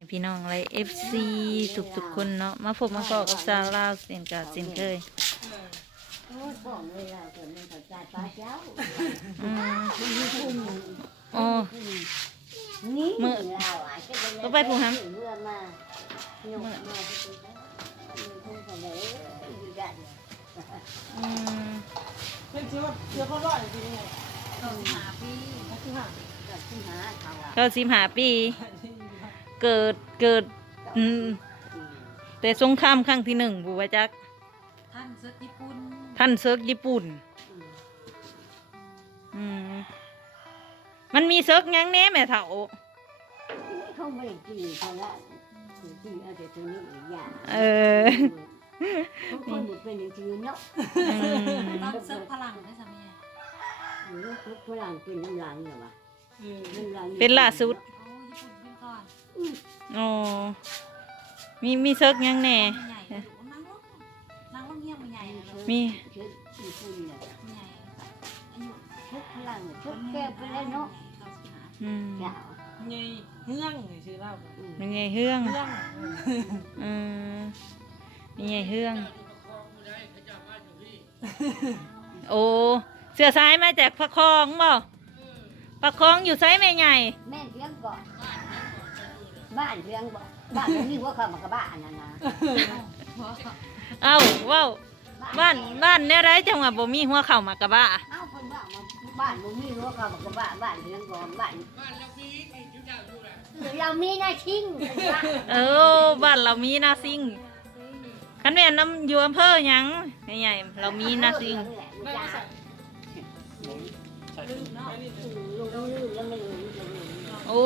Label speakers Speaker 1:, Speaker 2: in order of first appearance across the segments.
Speaker 1: พี่น้องอะไร FC ทุกคนเนาะมาพบมาพอกับสาวลาวเส้นกาเส้นเคยโอ้มือก็ไปผู้ฮัม
Speaker 2: เป็นเชื้อเขาร้อยจริงไง
Speaker 1: ก็15 ปีเกิดแต่สงครามครั้งที่1บูว่าจักท่านเซิร์กญี่ปุ่นมันมีเซิร์กยังแน่แม่เฒ่า
Speaker 3: เขาไม่กินเขาละกินเอาแต่ตัวนี้อย่างทุกคนเป็นจริงเนาะ
Speaker 4: ตอนเซิร์ฟพลังได้สามี
Speaker 3: พลังเป็นน้ำลังเหรอวะ
Speaker 1: เป็นล่าสุด
Speaker 4: ญี่ปุ่นเป็นก่อน
Speaker 1: อ๋อมีเซิร์กยังแน่
Speaker 4: นางเงียบใหญ่
Speaker 1: มี
Speaker 3: ญี่ปุ่นเนี่ย
Speaker 4: ใหญ่อายุ
Speaker 3: ทุกพลังทุกแก้ไปแล้วเนาะ
Speaker 2: ไงเฮืองชื่อเล่า
Speaker 1: เป็นไงเฮืองเป็นไงเฮืองโอ้เสือซ้ายมาจากพระคองบ่พระคองอยู่ไซแม่ใหญ่
Speaker 3: แม่เลี้ยงก่อนบ้านเลี้ยงบ่บ้านนี่ว่าเขามากับบ้านนั่นนะ
Speaker 1: เอ้าว้าวบ้านแนวไรจังหวะบ่มีหัวเข่ามากระบะ
Speaker 3: เอ้าคนบ้านบ่มีหัวเขามากระบะบ้านเลี้ยงก่อนบ้านเรามีหน้าชิง
Speaker 1: บ้านเรามีหน้าซิงคันแม่น้ำอยู่อำเภอหยังใหญ่เรามีหน้าซิงโอ้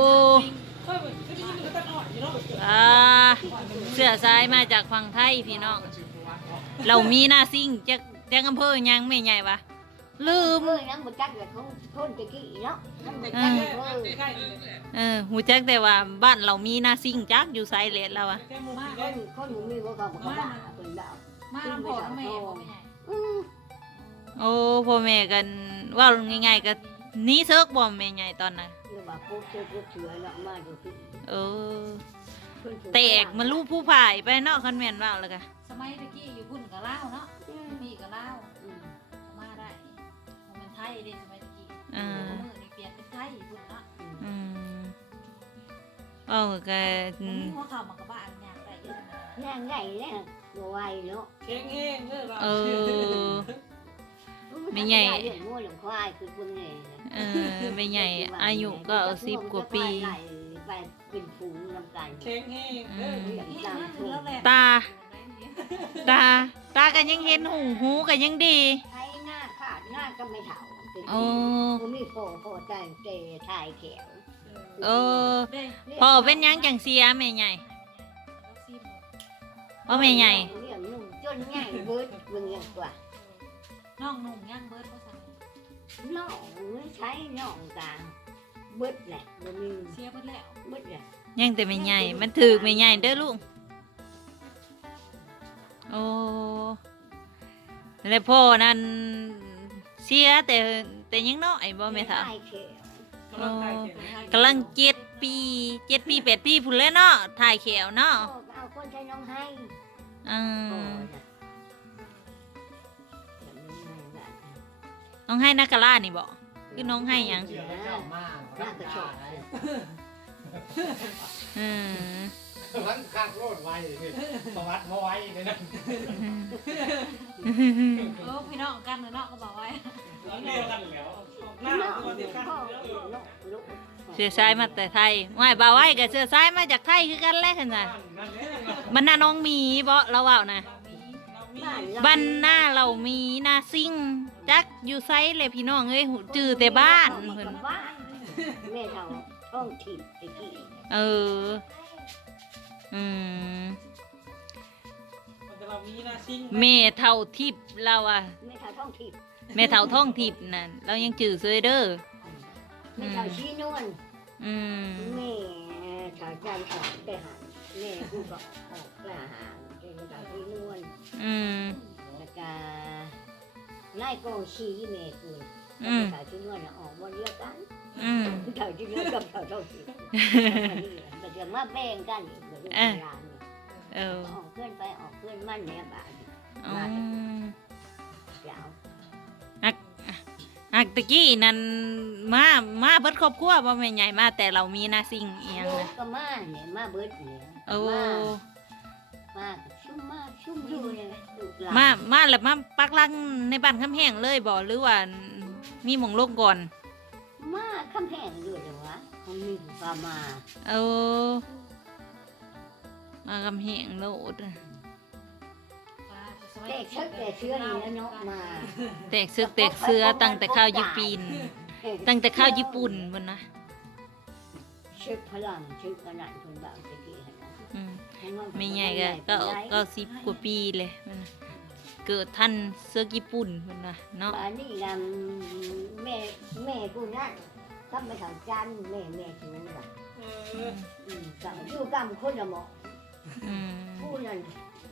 Speaker 1: เสื้อซ้ายมาจากฝั่งไทยพี่น้องเรามีหน้าซิงจากอำเภอหยังไม่ใหญ่ปะลืม
Speaker 3: ยังบ่จักเลยเขาคนตะกี้เนาะ
Speaker 1: หูจักแต่ว่าบ้านเรามีหน้าซิงจักอยู่ไซเลสแล้วอะ
Speaker 3: คนมีว่าเขาบอกว่าเป็นดาว
Speaker 4: มาลำพอแม่บ่ใหญ่
Speaker 1: โอ้พ่อแม่กันว่าง่ายๆก็นี้เซิร์กบ่แม่ใหญ่ตอนนั้นแตกมันลูกผู้ผ่ายไปเนาะคันแม่นว่าแล้วกัน
Speaker 4: สมัยตะกี้อยู่พุ่นกับเล่าเนาะมีกับเล่ามาได้มันไทยเด้สมัยตะกี้มือนี่เปลี่ยนเป็นไทยพุ่นเนาะ
Speaker 1: ก็
Speaker 4: หัวเข่ามากับบ้านย่างได้เยอะ
Speaker 3: ย่างใหญ่เนี่ยบัวไวเนาะ
Speaker 2: แข็งแห้งเลย
Speaker 1: ไม่ใหญ่
Speaker 3: งัวหลงควายคือคนไง
Speaker 1: ไม่ใหญ่อายุก็10 กว่าปี
Speaker 3: ไปเป็นฝูงลำกัน
Speaker 2: แข็งแห้ง
Speaker 1: ตากันยังเห็นหูกันยังดี
Speaker 3: ไอ้หน้าขาดหน้าก็ไม่เท่ามีโฟแต่งเตะถ่ายแขว
Speaker 1: พอเป็นยังจังเสียแม่ใหญ่เพราะแม่ใหญ่
Speaker 3: จนใหญ่เบิดมึงยังกว่า
Speaker 4: น้องหนุ่มย่างเบิดก็สั่ง
Speaker 3: น้องไม่ใช้น้องกลางเบิดแหละบ่มี
Speaker 4: เสียเบิดแล้ว
Speaker 3: เบิดแหละ
Speaker 1: ยังแต่แม่ใหญ่มันถือแม่ใหญ่เด้อลูกโอ้แล้วพ่อนั่นเสียแต่ยังน้อยบ่แม่ท่ากำลัง7 ปี8 ปีพุ่นแล้วเนาะถ่ายแขวเนาะ
Speaker 3: เอาคนใช้น้องให้
Speaker 1: น้องให้นักกะล่านี่บอกคือน้องให้ยัง
Speaker 5: หลังข้างโลดไว้ประวัติมาไว้เลยนะ
Speaker 4: พี่น้องกันเนาะก็บอกไว้
Speaker 2: เดียวกันแล้วหน้าตัวเดียวกัน
Speaker 1: เสื้อสายมาแต่ไทยไม่บ่าวไว้กับเสื้อสายมาจากไทยคือกันแหละขนาดมันน่าน้องมีบ่เราเอานะบ้านหน้าเรามีนาซิงจักอยู่ไซเลยพี่น้องเอ้ยจือแต่บ้าน
Speaker 3: เพิ่นแม่เขาต้องถิ่นไอ้กี้
Speaker 1: แม่เท่าทิพย์เราอะ
Speaker 3: แม่เท่าท่องทิพย์
Speaker 1: แม่เท่าท่องทิพย์นั่นเรายังจือเซยเด้อ
Speaker 3: แม่เท่าชี้นวลแม่เท่าใจออกแต่หันแม่กูก็ออกกล้าหาญแม่เท่าชี้นวลแล้วก็นายกองชี้แม่กูเท่าชี้นวลออกวันเดียวกันเท่าชี้นวลกับเท่าท่องทิพย์ก็จะมาแบ่งกันอีกแบบนี้ร้านนี่
Speaker 1: เออ
Speaker 3: ออกเพื่อนไปออกเพื่อนมันเนี่ยบาท
Speaker 1: อื
Speaker 3: มาแต่
Speaker 1: ม
Speaker 3: เช้า
Speaker 1: อักตะกี้นั่นมาเบิดครอบครัวบ่แม่ใหญ่มาแต่เรามีนาสิ่งอีหยัง
Speaker 3: ลูก
Speaker 1: นะ
Speaker 3: ก็มาเนี่ยมาเบิดเนี่ย
Speaker 1: โอ้
Speaker 3: มาชุ่มอยู่เนี่ยลูกหลาน
Speaker 1: มาแล้วมาปักหลังในบ้านคำแหงเลยบ่หรือว่ามีหม่องลงก่อน
Speaker 3: มาคำแพงด้วยเหรอวะมันมีปลามา
Speaker 1: เออมาคำแหงโลด
Speaker 3: แต่เชือกแต่เชื่อนี่แล้วเนาะมา
Speaker 1: แตกซึกแตกเสือตั้งแต่ข้าวญี่ปุ่นตั้งแต่ข้าวญี่ปุ่นพุ่นนะ
Speaker 3: เชือกพลังเชือกขนาดคนบางตะกี้ให้นะ
Speaker 1: อืม
Speaker 3: ให้น
Speaker 1: ไม่ใหญ่ก็10กว่าปีเลยมันนะเกิดทันเสือญี่ปุ่นพุ่นนะเนาะ
Speaker 3: ป่านนี้ลำแม่กูนั่นทำไปทางจันแม่ถึงว่ะสั่งอยู่กรรมคนละหมอ
Speaker 1: อืม
Speaker 3: กูนั่น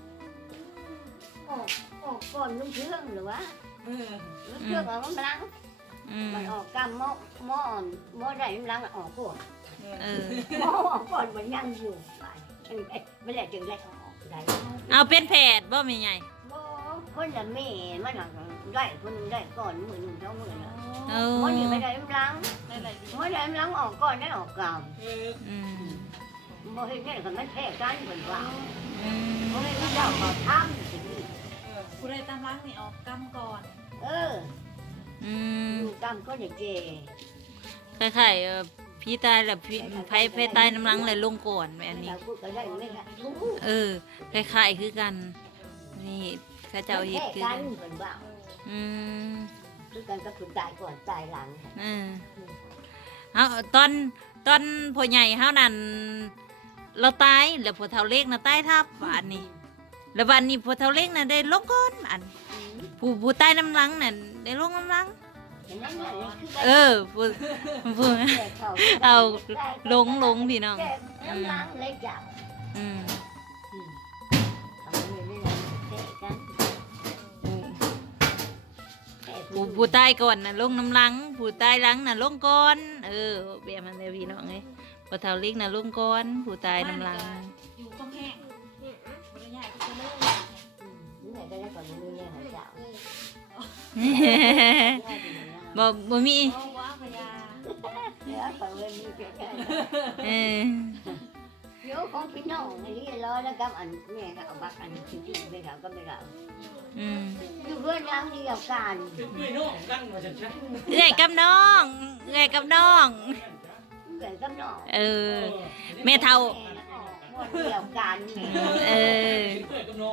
Speaker 3: ออกก่อนลุงเชื่องหรือวะลุงเชื่องออกมันล้าง
Speaker 1: อืม
Speaker 3: มันออกกรรมหม้อได้มันล้างออกก่อน
Speaker 1: เออ
Speaker 3: หม้อออกก่อนมันยังอยู่ไปจังไอ้ไม่ได้จึงได้ออกได้
Speaker 1: เอาเป็นแผดบ่แม่ใหญ่
Speaker 3: บ่คนละแม่มันหนักได้คนหนึงได้ก่อนมือหนึ่งเท่ามือละ
Speaker 1: เออ
Speaker 3: หม้อนี่ไม่ได้มันล้าง
Speaker 4: ได้หลายดี
Speaker 3: หม้อได้มันล้างออกก่อนได้ออกกรรม
Speaker 1: อืม
Speaker 3: บ่เห็นเนี่ยก็มันแพ้กันเหมือนว่า
Speaker 1: อืม
Speaker 3: บ่เห็นมันเจ้าก็ทำสิ
Speaker 4: ผู้ใดตามล้างนี่ออกกำก่อน
Speaker 3: เออ
Speaker 1: อืม
Speaker 3: อยู่กรรมก็ได้เจ
Speaker 1: คล้ายๆพี่ตายแล้วพี่ไผตายน้ำลังเลยลงก่อนแบบนี้
Speaker 3: เราพูดก็ได้ไม่ได้ทุก
Speaker 1: เออคล้ายๆคือกัน นี่เข้าเจ้าเฮ็ดคือ
Speaker 3: กั
Speaker 1: กัน น
Speaker 3: เหมือนว่า
Speaker 1: อืม
Speaker 3: คือกันก็คือตายก่อนตายหลัง
Speaker 1: เออเอาตอนพ่อใหญ่เฮานั่นเราตายแล้วพ่อเฒ่าเล็กน่ะตายทับบ้านนี้ แล้วบ้านนี้พ่อเฒ่าเล็กน่ะได้ลงก่อนอันผู้ตายน้ำลังน่ะได้ลงน้ำลัง
Speaker 3: เห็นไหมเนี่ยคือ
Speaker 1: เออผู้ เอาลงพี่น้อง
Speaker 3: น้ำล้างเลยจับ
Speaker 1: อืม
Speaker 3: เอาเงินไม่ได้แค่กันแค่
Speaker 1: ผู้ตายก่อนน่ะลงน้ำลังผู้ตายหลังน่ะลงก่อนเออเบียมันเลยพี่น้องเอ้ยพอเท่าลิกน่ะลงก่อนผู้ตายน้ำลัง
Speaker 4: อยู่กำแพงบริยายก็จะเลิก
Speaker 3: นี่ไหนก็ได้ก่อนมือเนี่ยหาเจ้า
Speaker 1: บ่มี
Speaker 4: เพราะว่าพยา
Speaker 3: เดี๋ยวก่อนเงินมีเพียงแค่
Speaker 1: เออ
Speaker 3: เดี๋ยวของพี่น้องในนี้รอแล้วกับอันแม่ก็เอาบักอันที่ไม่ถามก็ไม่ถาม
Speaker 1: อืม
Speaker 3: อยู่เพื่อนล้างเดียวกัน
Speaker 5: เป็นพี่น้องกันมาชัด
Speaker 1: เอื้อยกับน้องเอื้อยกับน้อง
Speaker 3: เกิดกับน้อง
Speaker 1: เออ แม่เฒ่า
Speaker 3: คนเดียวกันแม่
Speaker 1: เออ
Speaker 5: เพื่อนกับน้อง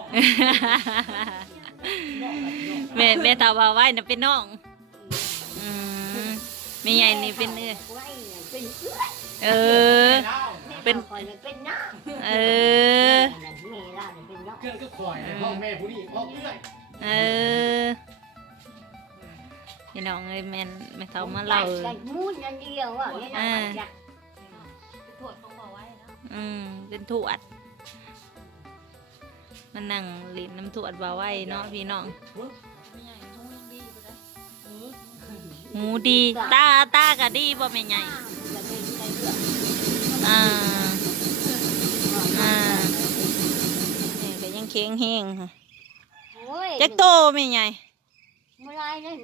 Speaker 1: แม่เฒ่าว่าไว้น่ะเป็นน้องอืมแม่ใหญ่นี่เป็นเอื้อย
Speaker 3: ไว้เป็นเพื่อน
Speaker 1: เออ เป็น
Speaker 3: คอยเป็นน้า
Speaker 1: เออ
Speaker 3: แม่ล่าเป็นน้อง
Speaker 5: เพื่อนก็คอยพ่อแม่ผู้นี้พ่อเพื่อน
Speaker 1: เออพี่น้องเอ้ยแม่นแม่เฒ่ามาเล่า
Speaker 3: กันมูนอย่างเดียวอ่ะนี่นะมันจะ
Speaker 4: ไปตรวจของบอกไว้นะ
Speaker 1: เป็นทวดมันนั่งเลินน้ำทวดบ่าไว้เนาะพี่น้อง
Speaker 4: ไม่ใหญ่ทุ่งยังดีไปเลย
Speaker 1: หูดีตาก็ดีบ่แม่ใหญ่อ่านี่ก็ยังเค้งแห้งค่ะ
Speaker 3: โอ้ย
Speaker 1: จักโตแม่ใหญ่
Speaker 3: เมื่อไรนั่น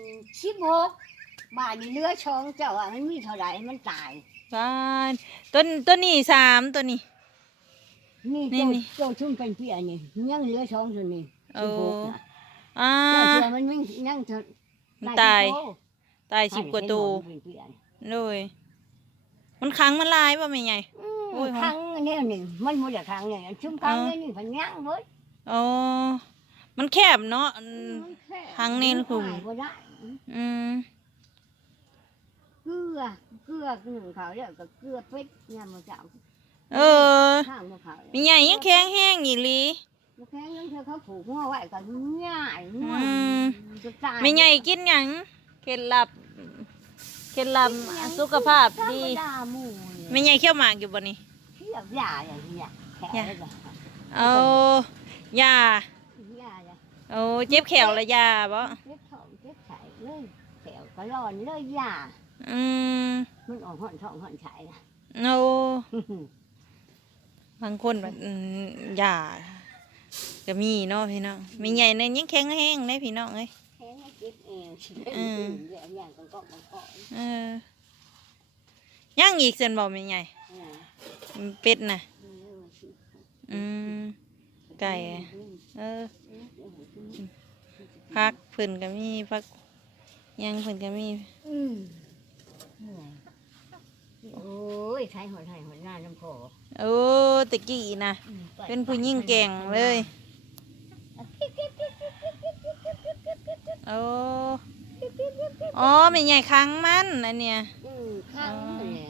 Speaker 3: 16 บาทนี่เนื้อช้องเจ้าอ่ะมันมีเท่าไหร่มันตาย
Speaker 1: บ้านต้นนี้3ตัวนี้
Speaker 3: นี่
Speaker 1: นี่
Speaker 3: เจ้าชุ่มเป็นเพี้ยนี่ยังเหลือช้องตัวนี้
Speaker 1: โอ้
Speaker 3: 16น่ะ
Speaker 1: อ่า
Speaker 3: เจ้าเชื่อมันไม่ยังเถอะ
Speaker 1: มันตาย10กว่าตัวโดยมันขังมันลายบ่แม่ใหญ่ โอ้ย
Speaker 3: ครั้งนี้หนึ่งมันหมดครั้งเนี่ยชุ่มครั้งนี้นี่พันย่างเว้ย
Speaker 1: อ๋อมันแคบเนาะครั้งนี้คุณ
Speaker 3: บ่ได้
Speaker 1: อืม
Speaker 3: เกลือหนึ่งเขาเรียกก็เกลือเป็ดยามมื้อเช้า
Speaker 1: เออ
Speaker 3: ข้างบ่เขา
Speaker 1: มีใหญ่ยังแข็งแห้งอีหลี
Speaker 3: บ่แค่ยังเธอเขาผูกหัวไว้ก็ง่ายง่ว
Speaker 1: อืม
Speaker 3: จะตาย
Speaker 1: มีใหญ่กินหยังเคล็ดลับสุขภาพดี
Speaker 3: ธรรมดาหมู่
Speaker 1: มีใหญ่เขี้ยวหมากอยู่บ่นี่
Speaker 3: เทียบยาอย่างนี้แขนเลย
Speaker 1: เอายาย
Speaker 3: าเลย
Speaker 1: เอาเจ็บแขวละยาบ่
Speaker 3: เจ็บท้องเจ็บไข้เลยแขวก็ร้อนเลยยา
Speaker 1: อืม
Speaker 3: มันออกห่อนท้องห่อนไข้นะ
Speaker 1: เอาบางคนแบบหย่าก็มีเนาะพี่น้องมีใหญ่ในยังแข็งแห้งได้พี่น้องเอ้ย
Speaker 3: แค่ให้คิดเองอย่างกันก็มันก็
Speaker 1: ย่างอีกเส้นบอกมีใหญ่เป็ดน่ะไก่พักเพิ่นก็มีพักยังเพิ่นก็มี
Speaker 3: โอ้ยใช้หัวไทยหัวหน้าน้ำโพ
Speaker 1: โอ้ตะกี้นะเป็นผู้หญิงเก่งเลยโอ้อ๋อมีใหญ่ครั้งมันอันเนี้ย
Speaker 3: ข้างแล้ว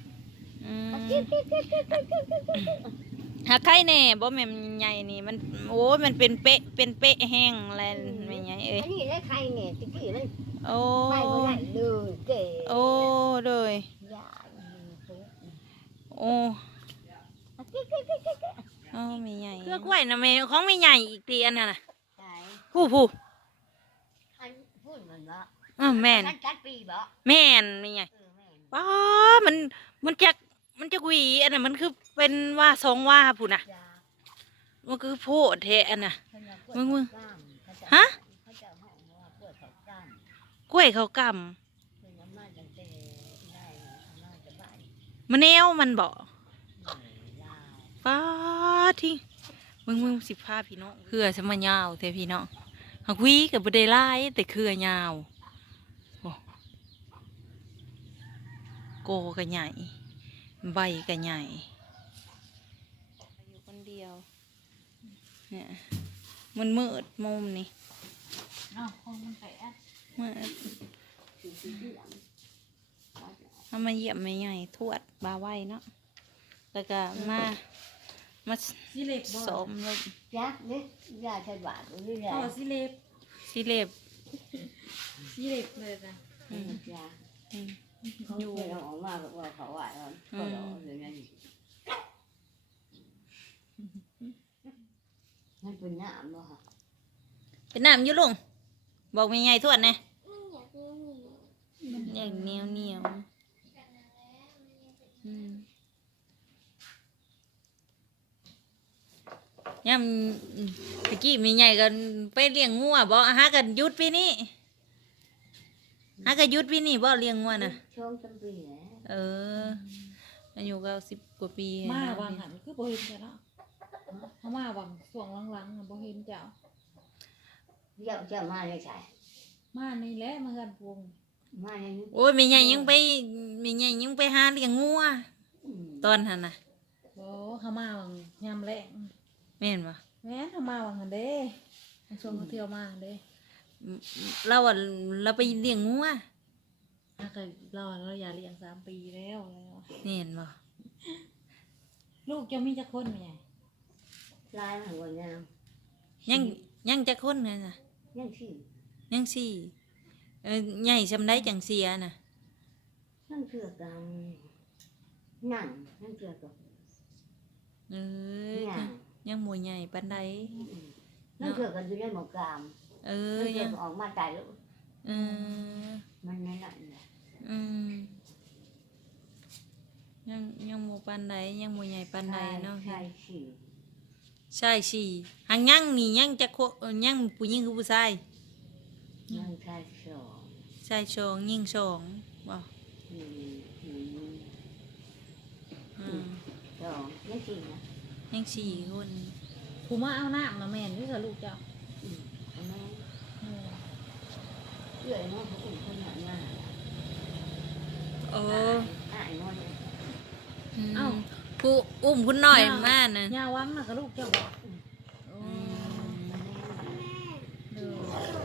Speaker 1: หาไข่แน่บ่แม่นใหญ่นี่มันโอ้ยมันเป็นเป๊ะแห้งอะไรไม่ใหญ่เอ้ย
Speaker 3: อันนี้ได้ใครเนี่ยตะกี้มัน
Speaker 1: โอ้
Speaker 3: ไปบ่ได้เลยเก๋
Speaker 1: โอ้เลย
Speaker 3: ยา
Speaker 1: โอ้โอ้มีใหญ่เครือกล้วยนะแม่ของมีใหญ่อีกทีอันนั้นน่ะ
Speaker 3: ใช่
Speaker 1: ผู้
Speaker 3: อันพูดมันบ่
Speaker 1: แม่น
Speaker 3: นั่นจัดปีบ่
Speaker 1: แม่นมีใหญ่
Speaker 3: แม่น
Speaker 1: ป้ามันจะหวีอันนั้นมันคือเป็นว่าสองว่าผู้น่ะ
Speaker 3: ยา
Speaker 1: มันคือโพดแท้อันน่ะ มึง ฮะ
Speaker 3: เขาจะห้องว่าปวดเขากล้าม
Speaker 1: กล้วยเขาก
Speaker 3: คือน้ำมันจังเตได้น้ำมันจะบ่าย
Speaker 1: ำมันแนวมันบ่
Speaker 3: ลาว
Speaker 1: ป้าที่มึงสิพาพี่น้องเครือสมายาวแต่พี่น้องหักหวีกับบ่ได้หลายแต่เครือยาวโอ้โกก็ใหญ่ใบก็ใหญ่อยู่คนเดียวเนี่ยมันมืดมุมนี่
Speaker 4: เนาะคงมันแปะ
Speaker 1: มืดเอามาเยี่ยมไม่ใหญ่ทวดบาไว้เนาะแล้วก็มา
Speaker 4: สิเล็บบ่
Speaker 1: สมแล้ว
Speaker 3: ยักษ์นี่ยาใช้บาทหรือ
Speaker 4: พ่
Speaker 3: ยา
Speaker 4: อสิเล็บ
Speaker 1: สิเล็บ
Speaker 4: สิเล็บเลยจ้ะ
Speaker 3: ยา
Speaker 1: อืม
Speaker 3: เขาเคยเอาออกมาบอกว่าเขาว่าเขาหล่อเลยนั่นมันเป็นน้ำบ่ค่ะ
Speaker 1: เป็นน้ำอยู่ลุงบอกไม่ใหญ่ทวดนะอยากเหนียวอืมย่ำตะกี้มีใหญ่กันไปเลี้ยงงัวบ่หากันหยุดปีนี้หากันหยุดปีนี้บ่เลี้ยงงัวน่ะ
Speaker 3: ช่วงต้นปีแหละ
Speaker 1: เอออายุก็10 กว่าปี
Speaker 4: มา
Speaker 1: นะ
Speaker 4: วางหันคือบ่เห็นจ้ะเนาะเขามาวางช่วงหลังๆน่ะบ่เห็นเจ้า
Speaker 3: เดี๋ยวจะมาเลยใช่
Speaker 4: มานี่แหละมากันพวง
Speaker 3: มาในนี้
Speaker 1: โอ้ยมีใหญ่ยังไปหาเลี้ยงงัวตอนหันน่ะ
Speaker 4: บ่เขามาวางยามแลง
Speaker 1: แม่นบ่
Speaker 4: แม่นเขามาวางหันเด้ช่วงเขาเที่ยวมาเด้
Speaker 1: เราไปเลี้ยงงัว
Speaker 4: ถ้าเกิดเราอย่าเลี้ยง3 ปีแล้วแล้ว
Speaker 1: แม่นบ่
Speaker 4: ลูกจะมีจักคนแม่ใหญ่
Speaker 3: ลายมันวนยัง
Speaker 1: ยังจะคนไงน่ะ
Speaker 3: ยังสี่
Speaker 1: ยังสี่ใหญ่ซำได้จังเสียน่ะ
Speaker 3: นั่นเถื่อกันนั่งนั่นเถื่อกัน
Speaker 1: เอ้ย
Speaker 3: เนี่ย
Speaker 1: ยังหมู่ใหญ่ปานใด
Speaker 3: นั่นเถื่อกันอยู่ในหมอกกาม
Speaker 1: เออ
Speaker 3: นั่นเถื่
Speaker 1: ยั
Speaker 3: อง ออกมาตายแล้ว
Speaker 1: เออ
Speaker 3: มันนั่นแหละ
Speaker 1: อืมยังหมู่ปานใดยังหมู่ใหญ่ปานใดเนาะ
Speaker 3: ใช่สี่
Speaker 1: ใช่สี่หังยังนี่ยังจะโคยังผู้หญิงคือผู้ชาย
Speaker 3: นั่งใช่สอง
Speaker 1: ชายสองหญิงสองบ่
Speaker 3: อืมอืม
Speaker 1: อืม
Speaker 3: สองยังสี่นะ
Speaker 1: ยังสี่คน
Speaker 4: ผู้มาเอาน้ำมาแม่นด้วยกับลูกเจ้า
Speaker 3: ทำไม
Speaker 4: เออ
Speaker 3: เยื่อน้องเขาอุ่นขนาดนั้น
Speaker 1: โอ้
Speaker 3: อ่านน้อย
Speaker 1: เอ้าผู้อุ้มคุณหน่อยมาน่ะ
Speaker 4: ย่าวังน่ะกับลูกเจ้าบ่โอ้เด้อ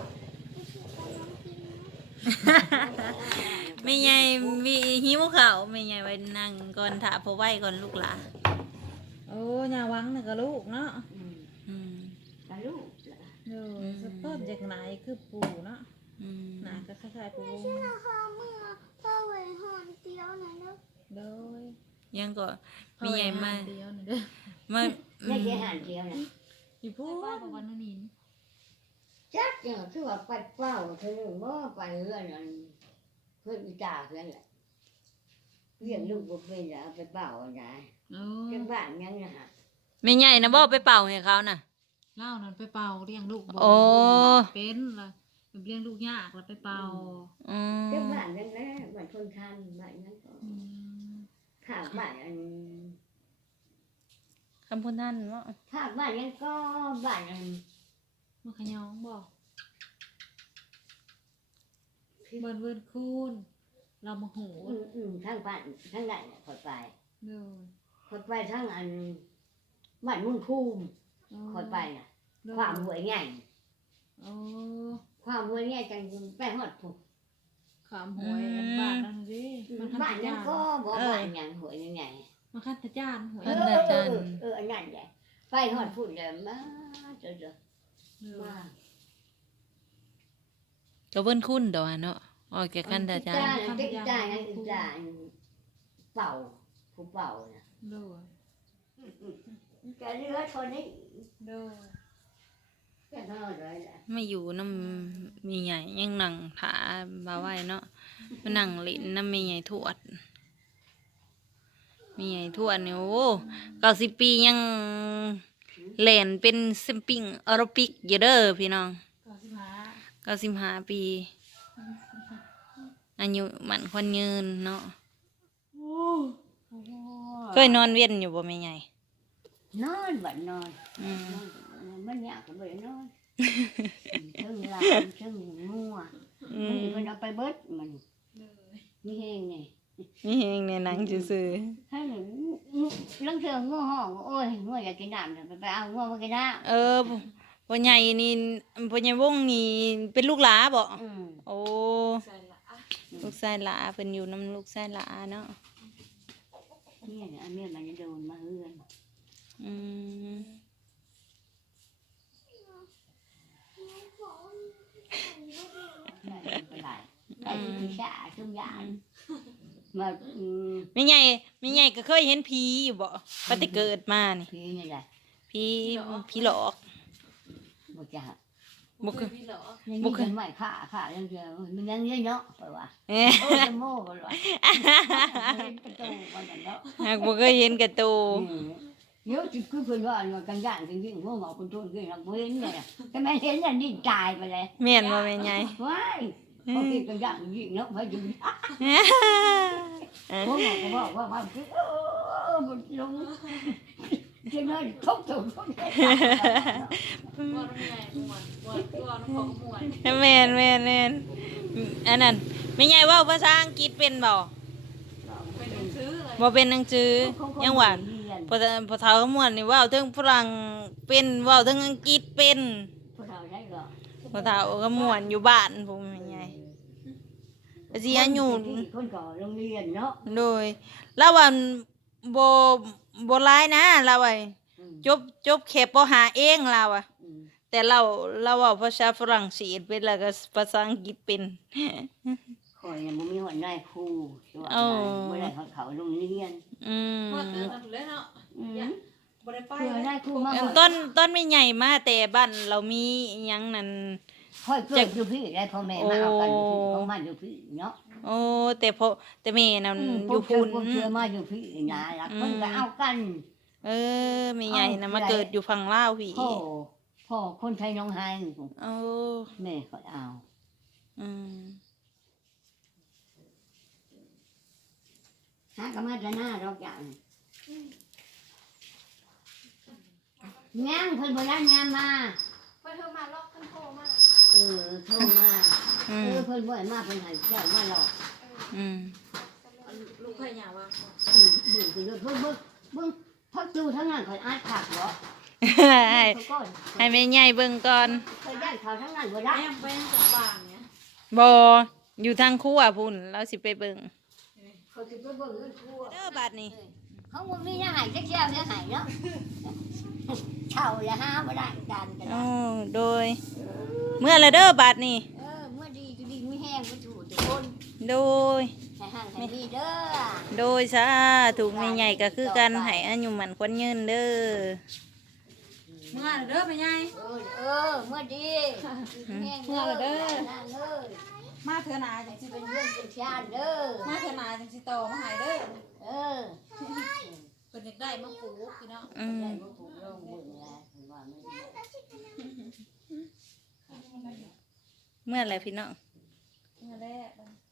Speaker 1: ไม่ใหญ่มีหิวข้าวไม่ใหญ่ไว้นั่งก่อนถ่าพอไหวก่อนลูกหลาน
Speaker 4: โอ้ย่าวังน่ะกับลูกเนาะ
Speaker 1: อืม
Speaker 3: กระลูก
Speaker 4: เด้อสะต้นจากไหนคือปู่เนาะ
Speaker 1: อืม
Speaker 4: หน้าก็คล้ายๆปู่วง
Speaker 6: พ่อไว้หอนเตียวหน่อยเนาะ
Speaker 4: เด้อ
Speaker 1: ยังก็มีใหญ่มา
Speaker 4: เดียวนี่เด้อ
Speaker 1: มา
Speaker 3: ไม่ใช่อาหารเดียวนะ
Speaker 4: อีพู
Speaker 6: ป้า
Speaker 4: ด
Speaker 6: บอกว่านิน
Speaker 3: จักอย่างคือว่าไปเป้าเธอหนึ่งว่าไปเรื่อนอันเพื่อนอีตาเพื่อนแหละเลี้ยงลูกบุฟเฟ่ต์แล้วไปเป้าอะไร
Speaker 4: โอ้
Speaker 3: จังบ้านยังนะฮะ
Speaker 1: แม่ใหญ่นะบ่ไปเป่าให้เขาน่ะ
Speaker 4: เล่านั่นไปเป่าเลี้ยงลูกบ่
Speaker 1: โอ้
Speaker 4: เป็นล่ะเลี้ยงลูกยากแล้วไปเป่า
Speaker 1: อืม
Speaker 3: จังบ้านยังนะบ้านคนทันบ้านนั้นก็
Speaker 4: อืม
Speaker 3: ข้าวบ้านอัน
Speaker 1: คำพูดนั่นว่า
Speaker 3: ข้าวบ้านยังก็บ้านอัน
Speaker 4: มาขยองบ่เบิ่นเบิ่นคูนเรามาหู
Speaker 3: ทางบ้านทางนั้นขดไป
Speaker 4: เด้อ
Speaker 3: ขดไปทางอันบ้านมุ่งภูมิขดไปน่ะความหวยใหญ่
Speaker 4: โอ้
Speaker 3: ความหวยใหญ่จังไปฮอดผูก
Speaker 4: ขามหวยอันบ้านนั่นดิมันคัน
Speaker 3: บ้าน
Speaker 4: ตะ
Speaker 3: ยั
Speaker 4: จาง น
Speaker 3: ก็บ่บ้านยังหวยใหญ่
Speaker 4: มันคันตะจานหวย
Speaker 3: อันนั้นใหญ่ไปฮอดพูดเลยมาเจอ
Speaker 4: เด้อ
Speaker 3: มา
Speaker 1: ก็เบิ่นคุ้นดอกเนาะออกจากกันตาจาน
Speaker 3: ติ๊กจ่ายนะติ๊กจ่ายเป่าผู้เป่าน่ะ
Speaker 4: เด้อ
Speaker 3: แกเรือคนนี้
Speaker 4: เด้อ
Speaker 3: แกเท่าไรแหละ
Speaker 1: ไม่อยู่น้ำมีใหญ่ยังนั่งถาบ่าไว้เนาะมานั่งเล่นน้ำมีใหญ่ทวดมีใหญ่ทวดเนี่ยโอ้90 ปียังเล่นเป็นซิมปิ้งแอโรบิกอยู่เด้อพี่น้อง 95 ปีอายุมันคนยืนเนาะเคยนอนเวียนอยู่บ่แม่ใหญ่
Speaker 3: นอนบัดนอน
Speaker 1: อืม
Speaker 3: มันอยากก็บ่ได้นอนซึ่งลามซึ่งงัว
Speaker 1: อื
Speaker 3: มัน
Speaker 1: ม
Speaker 3: มันเอาไปเบิดมันมีแห้งนี่
Speaker 1: นี่เองเนี่ยนั่งซื่อ
Speaker 3: ให้หนูลังเทืองงัวห้องโอ้ยงัวอยากกินน้ำไปเอางัวมากินน้
Speaker 1: ๆพ่อใหญ่นี่พ่อใหญ่วงนี่เป็นลูกหลาบ่
Speaker 3: ำ
Speaker 1: โอ้
Speaker 4: ใส่ละ
Speaker 1: ลูกชายหลาเพิ่นอยู่น้ำลูกชายหลาเนาะ
Speaker 3: เนี่ยนะอันเนี้ยมันจะโดนมาเฮือน
Speaker 1: อืม
Speaker 3: ได้ไปได้ได้ที่ชาชุ่มยานมา
Speaker 1: แม่ใหญ่ก็เคยเห็นผีอยู่บ่ปฏิเกิดมานี่
Speaker 3: พี่นี่แหละ
Speaker 1: ผีหลอก
Speaker 3: บ่จะ
Speaker 1: บ่เคย
Speaker 4: พี่เหรอ
Speaker 3: ยังมีคนใหม่ข่าเรื่องเดียวมันยังเยอะเนาะไปว่า
Speaker 1: เอ้ย
Speaker 3: โอ้จะโม่กันวะเล่นประตูวันนั้นเนาะ
Speaker 1: หากบ่เคยเห็นกระตู
Speaker 3: เยอะจิคือเพิ่นว่าว่ากันย่างจริงๆโง่เงาคนต้นคือเราบ่เห็นเนี่ยแต่แม่เห็นน่ะนี่ตายไปเลย
Speaker 1: แม่นบ่แม่ใหญ่
Speaker 3: ว้ายเขาคิดกันย่างจริงเนาะไปดูพวกเราก็บอกว่าคือมันลงจะนั่นทุกทุก
Speaker 4: ว่าน้ำใหญ่ม่วนว่าน้ำของม่วน
Speaker 1: แม่นอันนั้นแม่ใหญ่เว้าภาษาอังกฤษเป็นบ่
Speaker 4: เป็นหนังสือเลย
Speaker 1: บ่เป็นหนังสือยังว่าพอเฒ่าขมวดนี่เว้าถึงฝรั่งเป็นเว้าถึงอังกฤษเป็น
Speaker 3: พวกเราได้หรอ
Speaker 1: พอเฒ่าขมวดอยู่บ้านผมแม่ใหญ่ก็สิอายุ
Speaker 3: คนก่อโรงเรียนเนาะ
Speaker 1: โดยแล้วว่าบ่หลายนะเราว่าจบแค่ปหาเองเราอ่ะแต่เราเว้าภาษาฝรั่งเศสเป็นแล้วก็ภาษาอังกฤษเป็น
Speaker 3: คอยยังบ่มีหัวหน้าครูใช่ว่าบ่ได้เขาโรงเรียน
Speaker 1: อืม
Speaker 4: ว่าเกิดกันเลยเนาะบ่ได้ไป
Speaker 3: เพื่อได้ครูมา
Speaker 1: ต้นไม่ใหญ่มาแต่บ้านเรามีอิหยังนั่น
Speaker 3: ค่อยเกิดอยู่พี่ได้พ่อแม่มาเอากันอยู่พี่ของมันอยู่พี่เนาะ
Speaker 1: โอ้แต่แม่นั่นอยู่
Speaker 3: พุ่
Speaker 1: พุ่น
Speaker 3: เชื่อมาอยู่พี่นะรักเพิ่นก็เอากัน
Speaker 1: แม่ใหญ่น่ะมาเกิดอยู่ฝั่งลาวพี่
Speaker 3: พ่อคนไทยน้องไฮ
Speaker 1: โอ้
Speaker 3: แม่ก็เอา
Speaker 1: อืม
Speaker 3: หากมาจะหน้าดอกอย่างงามเพิ่นบ่ได้งามมา
Speaker 6: ไปเธอมาลอกคันโทรมา
Speaker 3: โทรมาเพิ่นบ่ให้มาเพิ่นให้เจ้ามาหรอก
Speaker 1: อืม
Speaker 4: ลูกใครหยาว่า
Speaker 3: เบิ่งคือเบิ่งพักดูทั้งนั้นข่อยอาดผักเหรอ
Speaker 1: ให้แม่ใหญ่เบิ่งก่อน
Speaker 3: ข่อยได้เขาทั้งนั้นบ่ได้
Speaker 4: แม่ไปจากบ้านเนี่ย
Speaker 1: บ่อยู่ทางครัวพุ่นเราสิไปเบิ่ง
Speaker 3: เขาสิไปเบิ่งเงินครัว
Speaker 1: เด้อบัดนี้
Speaker 3: เขาบ่มีหยังให้จักเที่ยวเด้อให้เนาะเฒ่าอย่าหาบ่ได้กันกัน
Speaker 1: โอ้โดย เมื่อละเด้อบัดนี้
Speaker 3: เมื่อดีก็ดีไม่แห้งบ่ถูกทุกคน
Speaker 1: โดย
Speaker 3: ให้ห่างให้ดีเด้อ
Speaker 1: โดยสาถูกแม่ใหญ่ก็คือกันให้อายุมันคนยืนเด้อ
Speaker 4: เมื่อเด้อไปไง
Speaker 3: เมื่อดีแห้ง
Speaker 4: เมื่อเด้อ
Speaker 3: นั่งเด้อ
Speaker 4: มาเถอะนาจังสิเป็น
Speaker 3: เรื่องเป็นชาติเด้อ
Speaker 4: มาเถอะนาจังสิโตมาหายเด้อ
Speaker 3: เออ
Speaker 4: เพิ่นอยากได้มาปลูกพี่น้อง
Speaker 3: ได้มาปลูกลงบุญแล้วว่าไม่ได้
Speaker 1: เมื่อไรพี่น้อง
Speaker 4: นั่นแหละ